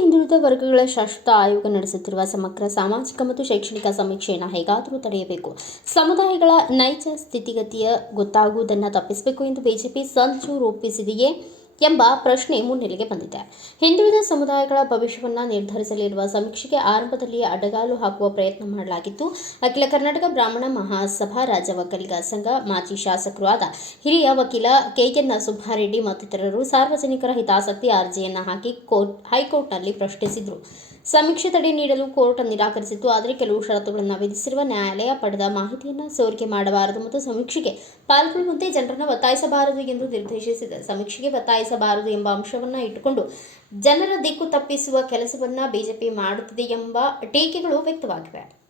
ಹಿಂದುಳಿದ ವರ್ಗಗಳ ಶಾಶ್ವತ ಆಯೋಗ ನಡೆಸುತ್ತಿರುವ ಸಮಗ್ರ ಸಾಮಾಜಿಕ ಮತ್ತು ಶೈಕ್ಷಣಿಕ ಸಮೀಕ್ಷೆಯನ್ನು ಹೇಗಾದರೂ ತಡೆಯಬೇಕು. ಸಮುದಾಯಗಳ ನೈಜ ಸ್ಥಿತಿಗತಿಯ ಗೊತ್ತಾಗುವುದನ್ನು ತಪ್ಪಿಸಬೇಕು ಎಂದು ಬಿಜೆಪಿ ಸಂಚು ರೂಪಿಸಿದೆಯೇ? ಎಂಬ ಪ್ರಶ್ನೆ ಮುನ್ನೆಲೆಗೆ ಬಂದಿದೆ. ಹಿಂದುಳಿದ ಸಮುದಾಯಗಳ ಭವಿಷ್ಯವನ್ನು ನಿರ್ಧರಿಸಲಿರುವ ಸಮೀಕ್ಷೆಗೆ ಆರಂಭದಲ್ಲಿ ಅಡಗಾಲು ಹಾಕುವ ಪ್ರಯತ್ನ ಮಾಡಲಾಗಿತ್ತು. ಅಖಿಲ ಕರ್ನಾಟಕ ಬ್ರಾಹ್ಮಣ ಮಹಾಸಭಾ ರಾಜ್ಯ ಒಕ್ಕಲಿಗ ಸಂಘ ಮಾಜಿ ಶಾಸಕರು ಆದ ಹಿರಿಯ ವಕೀಲ ಕೆಎನ್ ಸುಬ್ಬಾರೆಡ್ಡಿ ಮತ್ತಿತರರು ಸಾರ್ವಜನಿಕರ ಹಿತಾಸಕ್ತಿ ಅರ್ಜಿಯನ್ನು ಹಾಕಿ ಕೋರ್ಟ್ ಹೈಕೋರ್ಟ್ನಲ್ಲಿ ಪ್ರಶ್ನಿಸಿದರು. ಸಮೀಕ್ಷೆ ತಡೆ ನೀಡಲು ಕೋರ್ಟ್ ನಿರಾಕರಿಸಿತ್ತು. ಆದರೆ ಕೆಲವು ಷರತ್ತುಗಳನ್ನು ವಿಧಿಸಿರುವ ನ್ಯಾಯಾಲಯ ಪಡೆದ ಮಾಹಿತಿಯನ್ನು ಸೋರಿಕೆ ಮಾಡಬಾರದು ಮತ್ತು ಸಮೀಕ್ಷೆಗೆ ಪಾಲ್ಗೊಳ್ಳುವಂತೆ ಜನರನ್ನು ಒತ್ತಾಯಿಸಬಾರದು ಎಂದು ನಿರ್ದೇಶಿಸಿದೆ. ಸಮೀಕ್ಷೆಗೆ ಒತ್ತಾಯಿಸಬಾರದು ಎಂಬ ಅಂಶವನ್ನು ಇಟ್ಟುಕೊಂಡು ಜನರ ದಿಕ್ಕು ತಪ್ಪಿಸುವ ಕೆಲಸವನ್ನು ಬಿಜೆಪಿ ಮಾಡುತ್ತಿದೆ ಎಂಬ ಟೀಕೆಗಳು ವ್ಯಕ್ತವಾಗಿವೆ.